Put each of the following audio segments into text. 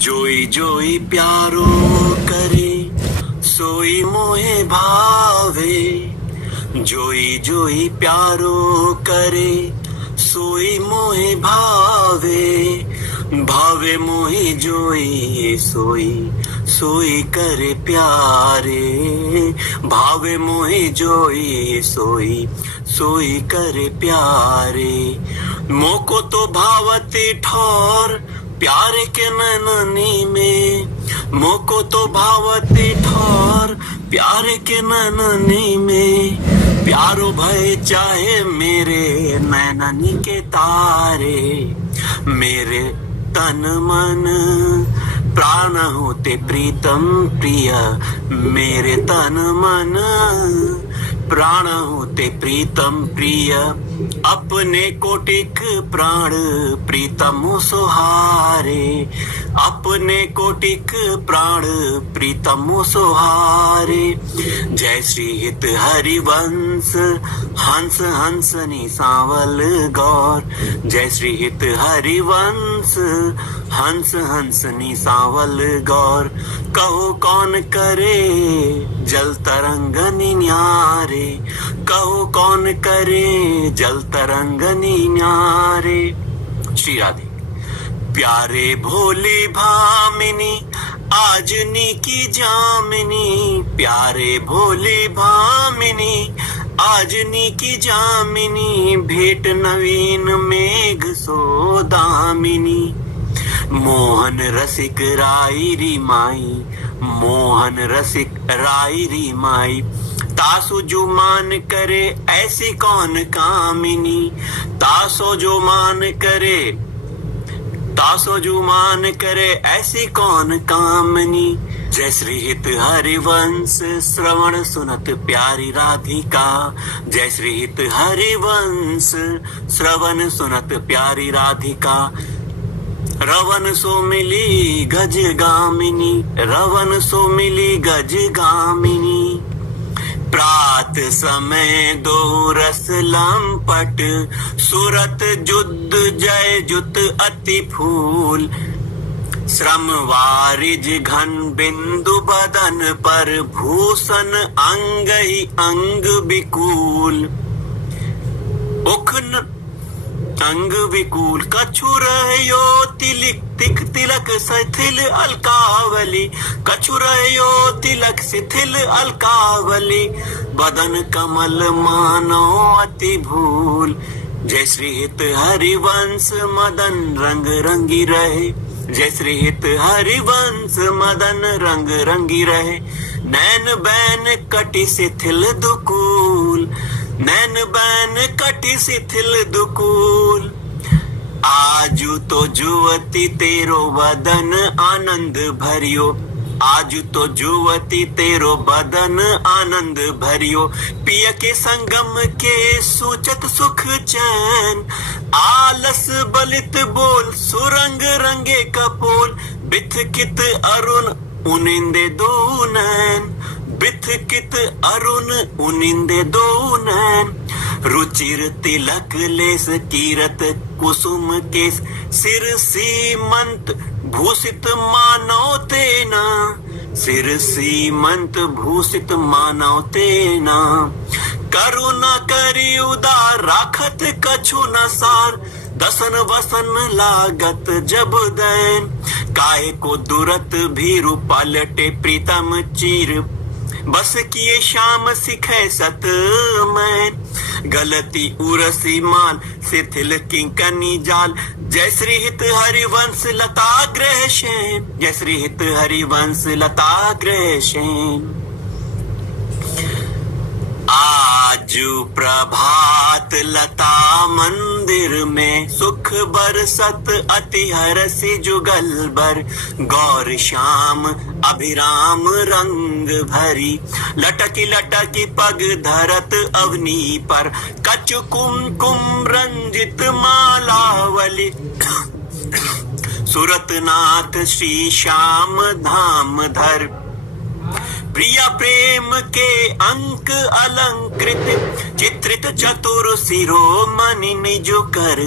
जोई जोई प्यारो करे सोई मोहे भावे। जोई जोई प्यारो करे सोई मोहे भावे। भावे मोहे जोई सोई सोई करे प्यारे। भावे मोहे जोई सोई सोई करे प्यारे। मोको तो भावती ठोर प्यारे के नैननी में। मोको तो भावती ठोर प्यारे के नैननी में। प्यारो भय चाहे मेरे नैननी के तारे। मेरे तन मन प्राण होते प्रीतम प्रिय। मेरे तन मन प्राण होते प्रीतम प्रिय। अपने कोटिक प्राण प्रीतम सुहारे। अपने कोटिक प्राण प्रीतम सुहारे। जय श्री हित हरिवंश हंस हंसनी सांवल गौर। जय श्री हित हरिवंश हंस हंसनी सांवल गौर। कहो कौन करे जल तरंग न्यारे। कहो कौन करे जल तरंग न्यारे। श्री राधे। प्यारे भोले भामिनी आजनी की जामिनी। प्यारे भोले भामिनी आजनी की जामिनी। भेंट नवीन मेघ सोदामिनी। मोहन रसिक राई री माई। मोहन रसिक राई री माई। तासो जो मान करे ऐसी कौन कामिनी। तासो जो मान करे तासो जो मान करे ऐसी कौन कामनी। जय श्री हित हरिवंश श्रवण सुनत प्यारी राधिका। जय श्री हित हरिवंश श्रवण सुनत प्यारी राधिका। रवन सो मिली गज गामिनी। रवन सो मिली गज गामिनी। प्रात समय दो रस लंपट सुरत जुद जय जुत अति फूल। श्रम वारिज घन बिंदु बदन पर भूषण अंग ही अंग विकूल। उखन अंग विकूल कछु रहो तिलक तिक तिलक शिथिल अलकावली। कछु रहो तिलक शिथिल अलकावली। बदन कमल मानो अति भूल। जय श्री हित हरिवंश मदन रंग रंगी रहे। जय श्री हित हरिवंश मदन रंग रंगी रहे। नैन बैन कटि शिथिल दुकूल। नैन बैन कटि शिथिल दुकूल। आजू तो जुवती तेरो बदन आनंद भरियो। आजू तो जुवती तेरो बदन आनंद भरियो। पिय के संगम के सूचत सुख चैन। आलस बलित बोल सुरंग रंगे कपोल। बिथ कित अरुण उनिंदे दो नैन। बिथ कित अरुण उनिंदे दो नैन। रुचिर तिलक लेस कीरत कुसुम केस। सिर सीमंत भूषित मानव तेना। सिर सीमंत भूषित मानव तेना। करुणा करी उदार राखत कछु न सार। दसन वसन लागत जब दैन। काहे को दुरत भीरु पलटे प्रीतम चीर। बस किए शाम सिखे सत मैन। गलती उरसी माल शिथिल किंकनी जाल। जय श्री हित हरिवंश लता ग्रह शैन। जय श्री हित हरिवंश लता ग्रह शैन। आजू प्रभात लता मंदिर में सुख बरसत अति हरसि जुगल बर। गौर श्याम अभिराम रंग भरी। लटकी लटकी पग धरत अवनी पर। कछु कुमकुम रंजित मालावली। सुरतनाथ श्री श्याम धाम धर। प्रिया प्रेम के अंक अलंकृत चित्रित चतुर शिरोमणि निजु कर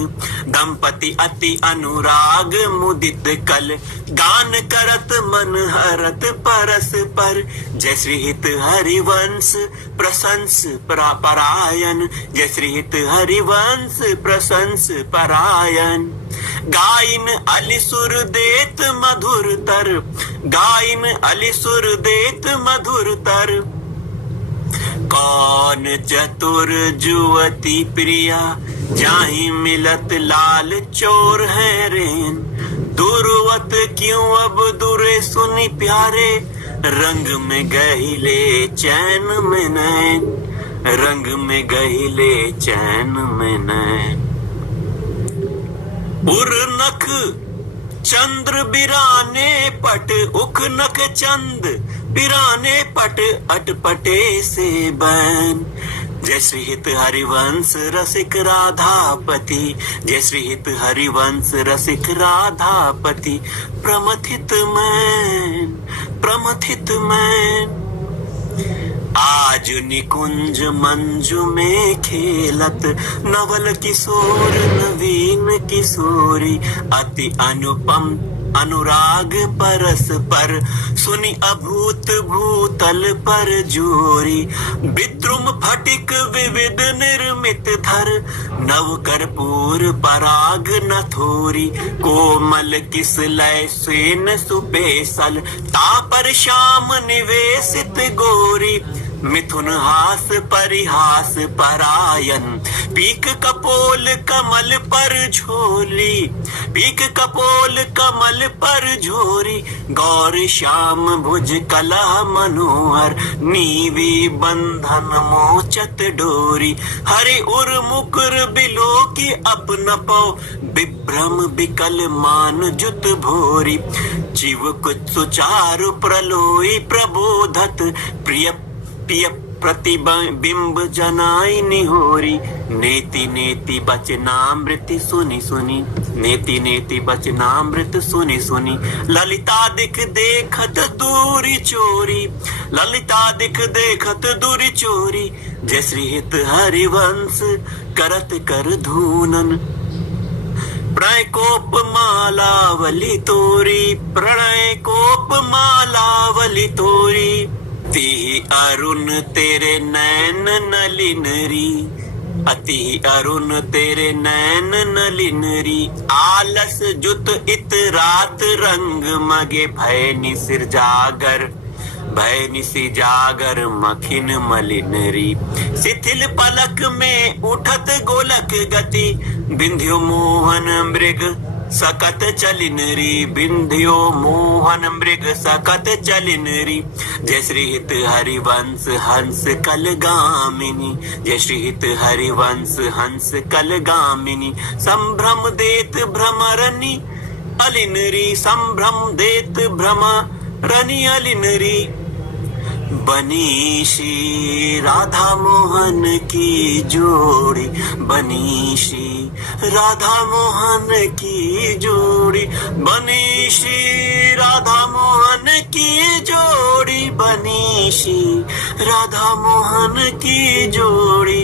दंपति अति अनुराग मुदित कल गान करत मन हरत परस पर जय श्री हित हरिवंश प्रशंस परायण जय श्री हित हरिवंश प्रशंस परायण गायन अलिसुर देत मधुर तर गायन अलिसुर देत मधुर तर कौन चतुर जुवती प्रिया जाहि मिलत लाल चोर है रेन दुर्वत क्यों अब दुरे सुनी प्यारे रंग में गहिले चैन में नैन रंग में गहिले चैन में नैन उर्नख चंद्र बिराने पट उख नख चंद बिराने पट अटपटे से बैन जय श्री हित हरिवंश रसिक राधापति जय श्री हित हरिवंश रसिक राधापति प्रमथित मैन आज निकुंज मंजू में खेलत नवल किशोर नवीन किशोरी अति अनुपम अनुराग परस पर सुनि अभूत भूतल पर जोरी विद्रुम फटिक विविध निर्मित धर नव कर्पूर पराग न थोरी कोमल किस लय सेन सुपेसल तापर श्याम निवेशित गोरी मिथुन हास परिहास परायन पीक कपोल कमल पर झोली पीक कपोल कमल पर झोरी गौर श्याम भुज कलह मनोहर नीवी बंधन मोचत डोरी हरि उर मुकुर बिलो की अपन पौ विभ्रम विकल मान जुत भोरी जीव कुछ सुचारु प्रलोई प्रबोधत प्रिय प्रिय प्रतिबिंब जनाई निहोरी नेति नेति बचनामृत सुनि सुनि नेति नेति बचनामृत सुनि सुनि ललिता दिख देखत दूरी चोरी ललिता दिख देखत दूरी चोरी जय श्री हित हरिवंश करत कर धूनन प्रणय कोप मालावली तोरी प्रणय कोप मालावली तोरी अति अरुण तेरे नैन नलिनरी अति अरुण तेरे नैन नलिनरी आलस जुत इत रात रंग मगे भय निसिर जागर मखिन मलिनरी शिथिल पलक में उठत गोलक गति बिंध्यो मोहन मृग सकत चलिनरी बिंध्यो मोहन मृग सकत चलिनरी जय श्री हित हरिवंश हंस कलगामिनी जय श्री हित हरिवंश हंस कलगामिनी संभ्रम देत भ्रमरनी अलिनरी संभ्रम देत भ्रमरनी अलिनरी बनीशी राधा मोहन की जोड़ी बनीशी राधा मोहन की जोड़ी बनीशी राधा मोहन की जोड़ी बनीशी राधा मोहन की जोड़ी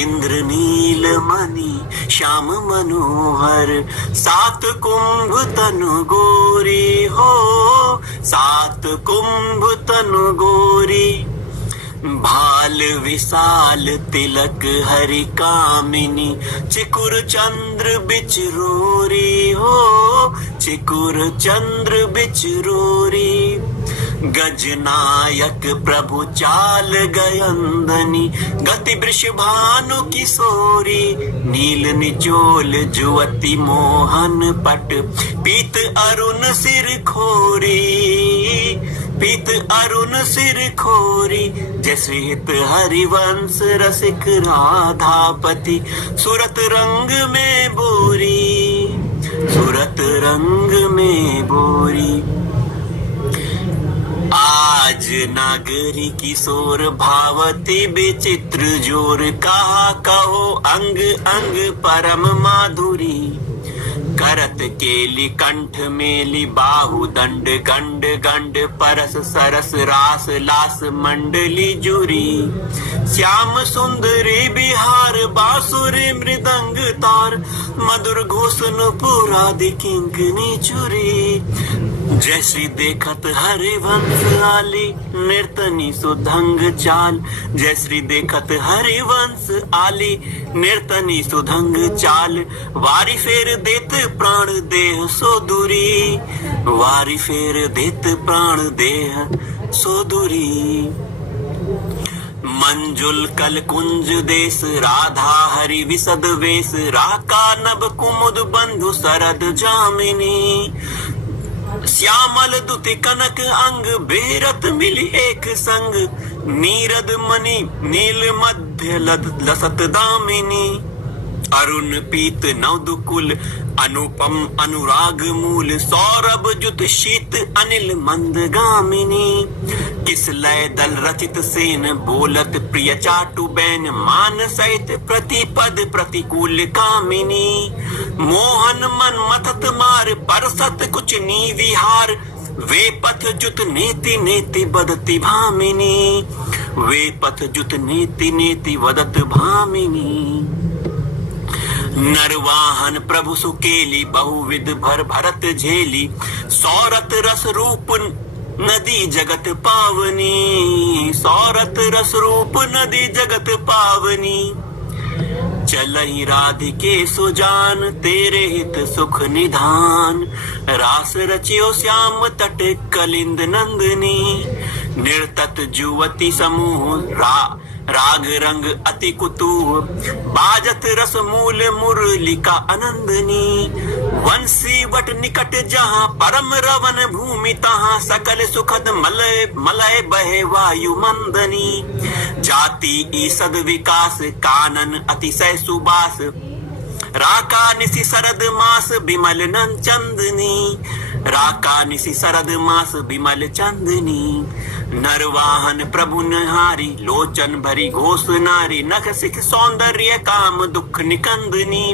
इंद्रनील मणि श्याम मनोहर सात कुंभ तनु गोरी हो सात कुंभ तनु गोरी भाल विशाल तिलक हरि कामिनी चिकुर चंद्र बिचरोरी हो चिकुर चंद्र बिचरोरी गजनायक प्रभु चाल गयंदनी गति वृषभानु किशोरी नील निचोल जुवती मोहन पट पीत अरुण सिर खोरी पीत अरुण सिर खोरी जय श्री हित हरिवंश रसिक राधापति सूरत रंग में बोरी सूरत रंग में बोरी आज नागरी किशोर भावती विचित्र जोर कहा कहो अंग अंग परम माधुरी करत केली कंठ मेली बाहु दंड गंड गंड परस सरस रास लास मंडली जुरी श्याम सुंदरी बिहार बांसुरी मृदंग तार मधुर घोषण पुरादि किंकनी चुरी जैसी देखत हरिवंश आली नर्तनी सुधंग चाल जैसी देखत हरिवंश आली नर्तनी सुधंग चाल वारी फेर देत प्राण देह सो दूरी वारी फेर देत प्राण देह सो दूरी मंजुल कल कुंज देश राधा हरि विसद वेश राका नभ कुमुद बंधु सरद जामिनी श्यामल दुति कनक अंग बेरत मिली एक संग नीरद मणि नील मध्य लसत दामिनी अरुण पीत नवदुकुल अनुपम अनुराग मूल सौरभ जुत शीत अनिल मंदगामिनी किस लय दल रचित सेन बोलत प्रिय चाटु बैन मान सहित प्रतिपद प्रतिकूल कामिनी मोहन मन मथत मार परसत कुछ नी विहार वे पथ जुत नेति नेति बदति भामिनी वे पथ जुत नेति नेति वदत भामिनी नरवाहन प्रभु सुकेली बहुविध भर भरत झेली सौरत रस रूप नदी जगत पावनी सौरत रस रूप नदी जगत पावनी चलहि राधिके सुजान तेरे हित सुख निधान रास रचियो श्याम तट कलिंद नंदनी निर्तत जुवती समूह राग रंग अति कुतूह बाजत रस मूल मुरलिका आनंदनी वंशी वट निकट जहाँ परम रवन भूमि तहाँ सकल सुखद मलय मलय बहे वायु मंदनी जाति ईसद विकास कानन अतिशय सुबास राका निशि शरद मास बिमल नन चंदनी राका निशि शरद मास बिमल चंदनी नरवाहन प्रभु नहारी लोचन भरी घोष नारी नख सिख सौंदर्य काम दुख निकंदनी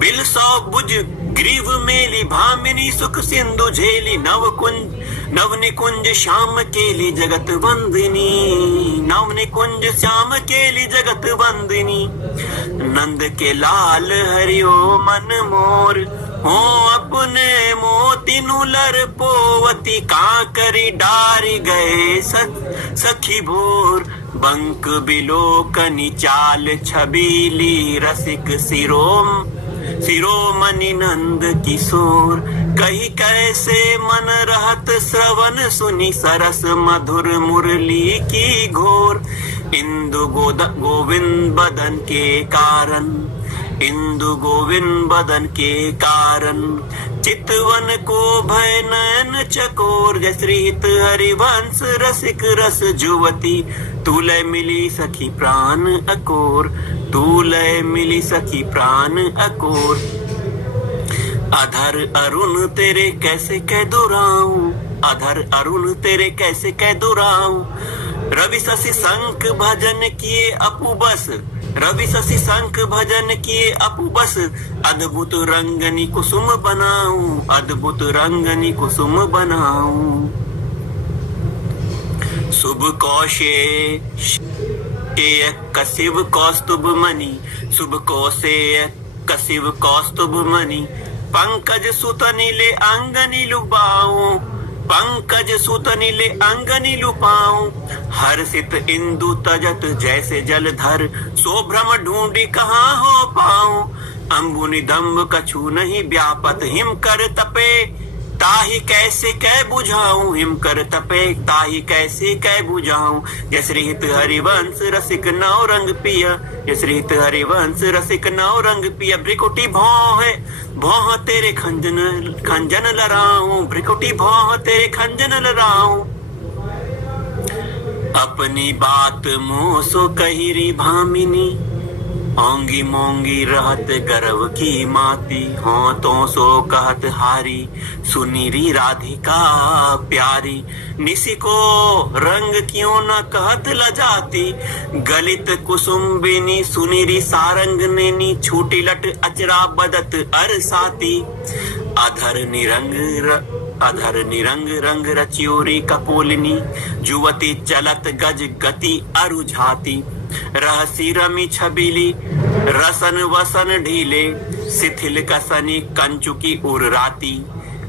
बिल सौ बुज ग्रीव मेली भामिनी सुख सिंधु झेली नव निकुंज श्याम केली जगत वंदिनी नव निकुंज श्याम केली जगत वंदिनी नंद के लाल हरियो मन मोर हो अपने मोती नुलर पोवती कांकरी डारी गए सखी भोर बंक बिलोकनी चाल छबीली रसिक सिरोमणि नंद किशोर कही कैसे मन रहत श्रवण सुनी सरस मधुर मुरली की घोर इंदु गोविंद बदन के कारण इंदु गोविंद बदन के कारण चितवन को भय नयन चकोर जयश्री हित हरिवंश रसिक रस जुवती तूलय मिली सखी प्राण अकोर तूलय मिली सखी प्राण अकोर अधर अरुण तेरे कैसे कह दुराऊं अधर अरुण तेरे कैसे कह दुराऊं रवि शशि शंख भजन किए अपु बस रवि शशि शंख भजन किए अपु बस अद्भुत रंगनी कुसुम बनाऊं अद्भुत रंगनी कुसुम बनाऊं शुभ कौशे कशिव कौस्तुभ मणि शुभ कौशे कशिव कौस्तुभ मणि पंकज सुत नीले अंगनी लुबाऊं पंकज सुत नीले अंगनी लुपाऊं हर्षित इंदु तजत जैसे जलधर सो भ्रम ढूंढी कहाँ हो पाऊं अंबु निदम्ब कछु नहीं व्यापत हिम कर तपे ताही कैसे कै बुझाऊं हिम कर तपे ताही कैसे कै बुझाऊं जयश्री हित हरिवंश रसिक नौ रंग पिया जयश्री हित हरिवंश रसिक नौ रंग पिया भ्रिकुटी भौं है भौं तेरे खंजन लड़ाऊं भ्रिकुटी भौं तेरे खंजन लड़ाऊं अपनी बात मोह सो कहिरी भामिनी ओंगी मोंगी रहत गर्व की माती, हो तो सो कहत हारी, सुनीरी राधिका प्यारी। निसी को रंग क्यों न कहत लजाती, गलित कुसुम्बिनी सुनीरी सारंग नेनी, छूटी लट अचरा बदत अरसाती। अधर निरंग रंग रच्योरी कपोलिनी, जुवती चलत गज गति अरुझाती। रहसी रमी छबीली रसन वसन ढीले, शिथिल कसनी कंचुकी उर्राती।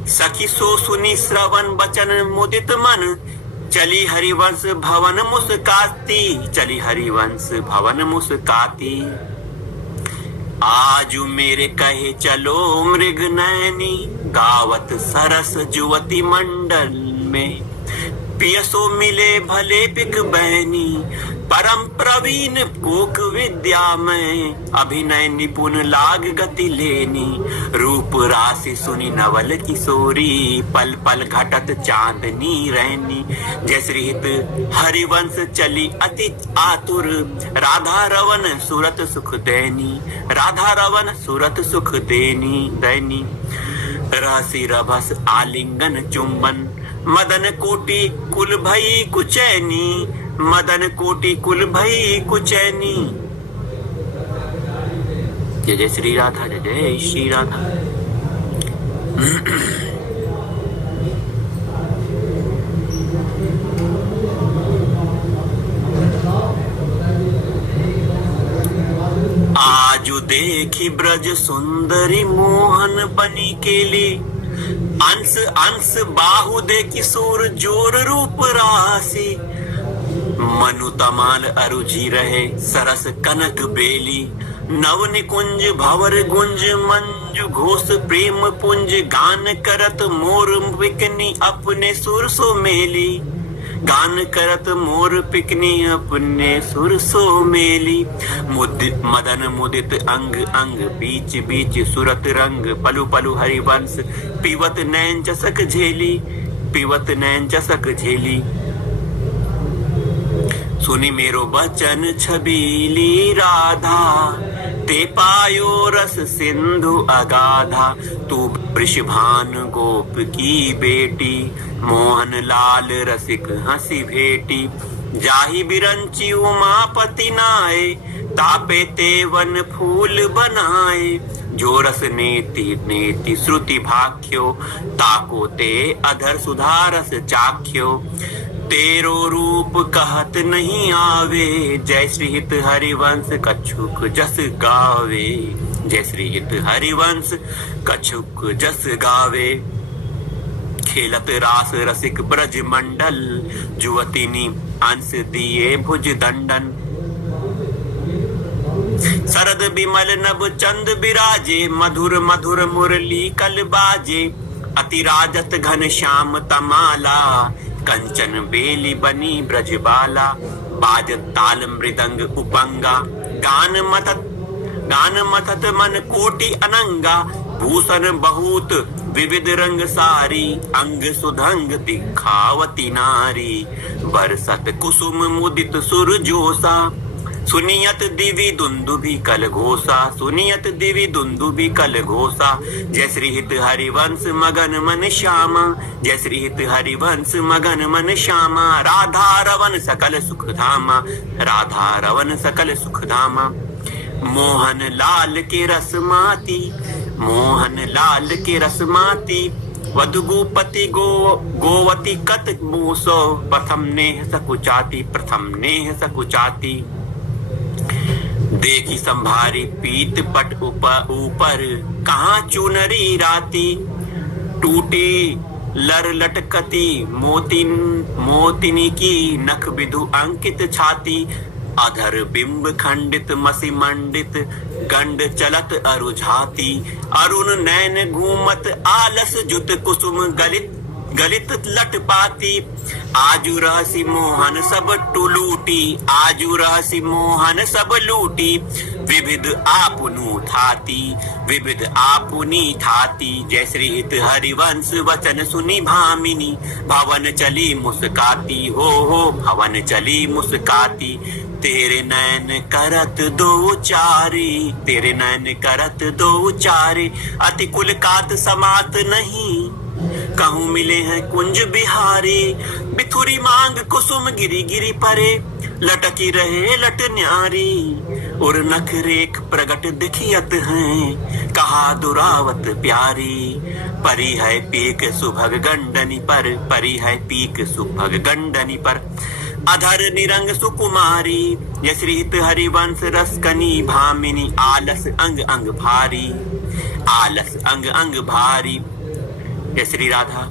सखी सो सुनी श्रवण बचन मुदित मन, चली हरिवंश भवन मुस्काती, चली हरिवंश भवन मुस्काती। आजू मेरे कहे चलो मृग नैनी, गावत सरस जुवती मंडल में। पियसो मिले भले पिक बहनी, परम प्रवीण कोक विद्या में। अभिनय निपुण लाग गति लेनी, रूप राशि सुनी नवल किशोरी। पल पल घटत चांदनी रैनी, जैसे हित हरिवंश चली अति आतुर। राधा रवन सूरत सुख देनी, राधा रवन सूरत सुख देनी दैनी। राशि रभस आलिंगन चुंबन, मदन कोटि कुल भई कुचैनी, मदन कोटि कुल भई कुचैनी। जय जय श्री राधा, जय जय श्री राधा। आजु देखी ब्रज सुंदरी मोहन बनी केली, अंश अंश बाहु दे किशोर जोर रूप राशि। मनु तमाल अरुझी रहे सरस कनक बेली, नव निकुंज भवर गुंज मंजु घोष प्रेम पुंज। गान करत मोर पिकनी अपने सुर सो मेली, गान करत मोर पिकनी अपने सुर सो मेली। मदन मुदित अंग अंग बीच बीच सुरत रंग, पलु पलु हरिवंश पीवत नैन चसक झेली, पीवत नैन चसक झेली। सुनी मेरो बचन छबीली राधा, ते पायो रस सिंधु अगाधा। तू वृषभान गोप की बेटी, मोहन लाल रसिक हंसी भेटी। जाहि बिरंची उमापति नाए, तापे ते वन फूल बनाए। जो रस नेति नेति श्रुति भाख्यो, ताको ते अधर सुधारस चाख्यो। तेरो रूप कहत नहीं आवे, जय श्री हित हरिवंश कछुक जस गावे। जय श्री हित हरिवंश कछुक जस गावे। खेलत रास रसिक ब्रज मंडल, जुवतिनी अंश दिए भुज दंडन। शरद बिमल नभ चंद बिराजे, मधुर मधुर मुरली कल बाजे। अति राजत घन श्याम तमाला, कंचन बेली बनी ब्रजबाला। बाज ताल मृदंग उपंगा, गान मथत मन कोटि अनंगा। भूषण बहुत विविध रंग सारी, अंग सुधंग दिखावती नारी। बरसत कुसुम मुदित सुर जोसा, सुनियत दिवि दुंदुभि कल घोषा। सुनियत दिवि दुंदुभि कल घोषा। जय श्री हित हरिवंश मगन मन श्यामा, जय श्री हित हरिवंश मगन मन श्यामा। राधा रवन सकल सुख धामा, राधा रवन सकल सुख धामा। मोहन लाल के रस माती, मोहन लाल के रस माती। वधु गोपति गोवती कत मूसो, प्रथम नेह सकुचाती, प्रथम नेह सकुचाती। देखी संभारी पीत पट ऊपर, कहाँ चुनरी राती। टूटी लर लटकती मोतिनी की, नख विधु अंकित छाती। अधर बिंब खंडित मसी मंडित, गंड चलत अरुझाती। अरुण नैन घूमत आलस जुत, कुसुम गलित लट पाती। आजू रहसी मोहन सब टुलूटी, आजू रहसी मोहन सब लूटी। विविध आपुनु थाती, विविध आपुनी थाती। जय श्री हित हरिवंश वचन सुनी भामिनी, भवन चली मुस्काती। हो भवन चली मुस्काती। तेरे नैन करत दो चारी, तेरे नैन करत दो चारी, अति कुल कात समात नहीं, कहूँ मिले हैं कुंज बिहारी। बिथुरी मांग कुसुम गिरी गिरी परे, लटकी रहे लट न्यारी, और नख रेख प्रगट दिखियत हैं, कहा दुरावत प्यारी। परी है पीक सुभग गंडनी पर, परी है पीक सुभग गंडनी पर, अधर निरंग सुकुमारी। यश्रीत हरिवंश रसकनी भामिनी, आलस अंग अंग भारी, आलस अंग अंग भारी। जय श्री राधा।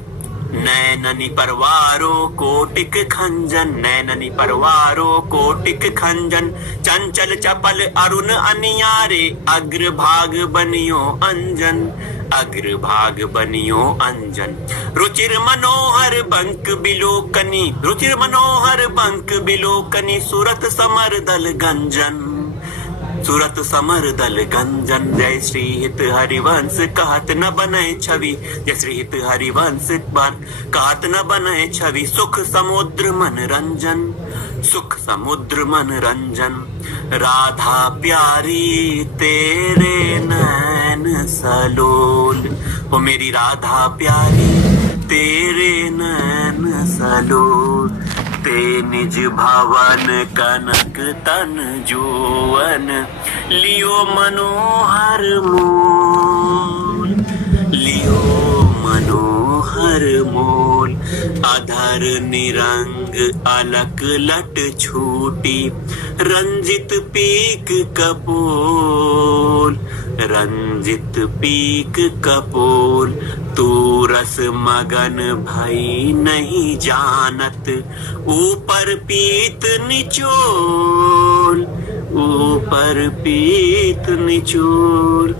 नैननी परवारो कोटिक खंजन, नैननी परवारो कोटिक खंजन, चंचल चपल अरुण अनियारे, अग्रभाग बनियो अंजन, अग्रभाग बनियो अंजन। रुचिर मनोहर बंक बिलोकनी, रुचिर मनोहर बंक बिलोकनी, सुरत समर दल गंजन, सुरत समर दल गंजन। जय श्री हित हरिवंश कहत न बने छवि, जय श्री हित हरिवंश कहत न बने छवि, सुख समुद्र मन रंजन, सुख समुद्र मन रंजन। राधा प्यारी तेरे नैन सलोल, ओ मेरी राधा प्यारी तेरे नैन सलोल। ते निज भवन कनक तन जोवन, लियो मनोहर मोल, लियो मनोहर मोल। अधर निरंग अलक लट छूटी, रंजित पीक कपोल, रंजित पीक कपोल। तू रस मगन भई नहीं जानत, ऊपर पीत निचोल, ऊपर पीत निचोल।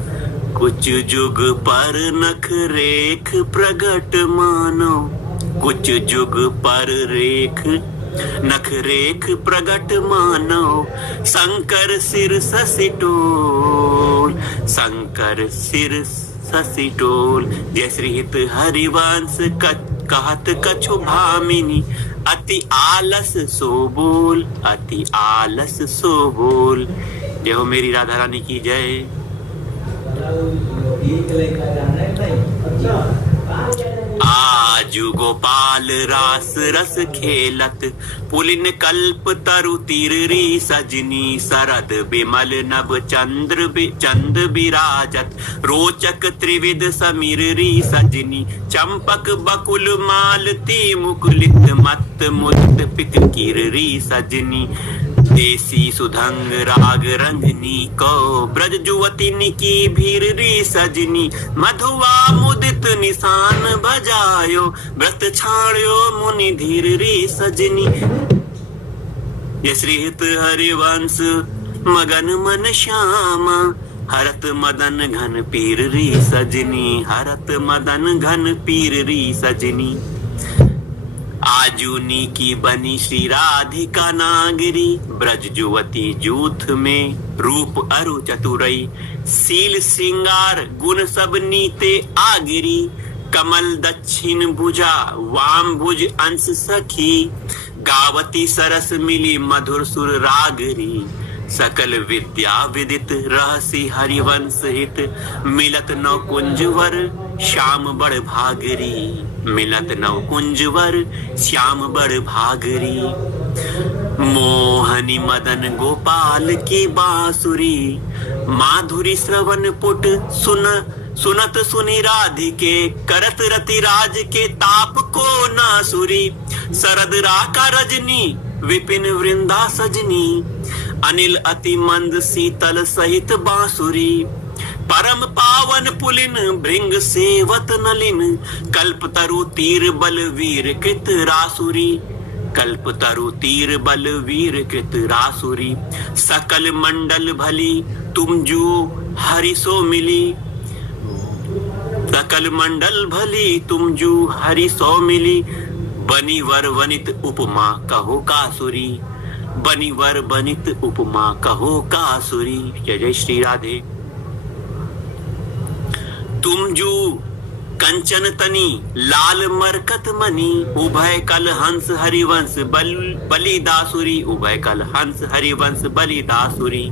कुछ जुग पर नख रेख प्रगट मानो, कुछ जुग पर रेख नख रेख प्रगट मानो, शंकर सिर ससिटोल, शंकर सिर ससिटोल। जय श्री हित हरिवंश कहत कछु भामिनी, अति आलस सो बोल, अति आलस सो बोल। जय हो मेरी राधा रानी की जय। आजु गोपाल रास रस खेलत, पुलिन कल्प तरु तीरी सजनी, शरद बिमल नभ चंद बिराजत, रोचक त्रिविध समीरी सजनी, चंपक बकुल मालती मुकुलित, मत मुक्त पिक कीरी सजनी। देसी सुधंग राग रंगनी को, ब्रज जुवती की भीरी सजनी, मधुआ मुदित निशान बजायो, व्रत छाड़ो मुनि धीरी सजनी। ये श्री हित हरिवंश मगन मन श्यामा, हरत मदन घन पीरी सजनी, हरत मदन घन पीरी सजनी। आजूनी की बनी श्री राधिका नागरी, ब्रज जुवती जूथ में रूप अरु चतुरई, सील श्रृंगार गुण सब नीते आगिरी, कमल दक्षिण भुजा वाम भुज अंश सखी, गावती सरस मिली मधुर सुर रागरी, सकल विद्या विदित रहसी हरिवंश हित, मिलत नौ कुंजवर श्याम बड़ भागरी, मिलत नौ कुंजवर श्याम बड़ भागरी। मोहनी मदन गोपाल की बांसुरी, माधुरी श्रवण पुट सुनत सुनी राधिके, करत रति राज के ताप को नासुरी, शरद राका रजनी विपिन वृंदा सजनी, अनिल अति मंद शीतल सहित बांसुरी, परम पावन पुलिन भृंग सेवत नलिन, कल्प तरु तीर बल वीर कृत रासुरी, कल्प तरु तीर बल वीर कृत रासुरी। सकल मंडल भली तुम जो हरि सो मिली, सकल मंडल भली तुम जो हरि सो मिली, बनी वर वनित उपमा कहो कासुरी, बनी वर बनित उपमा कहो कासुरी। जय जय श्री राधे। तुम जो कंचन तनी लाल मरकत मनी, उभय कल हंस हरिवंश बलिदासुरी, उभय कल हंस हरिवंश बलिदासुरी।